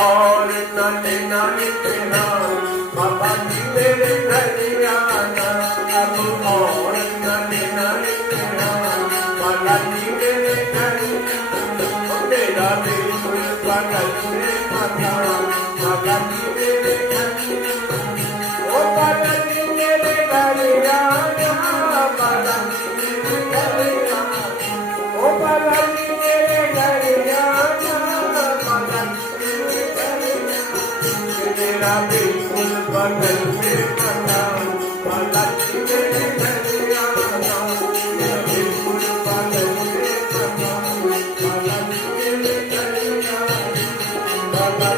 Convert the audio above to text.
और न इतना बाबा जी मेरे घर आना, अब और न इतना बाबा जी मेरे घर, मेरा बिल्कुल बगल में आता बाबा जी मेरे घर, ओ बाबा जी मेरे घर आना, बाबा जी मेरे घर आना, ओ बाबा जी मेरे घर आना, मेरा बिल्कुल बगल में बना बाबा जी मेरे घर आना, मेरा बिल्कुल बगल में बना बाबा जी मेरे घर आना, बाबा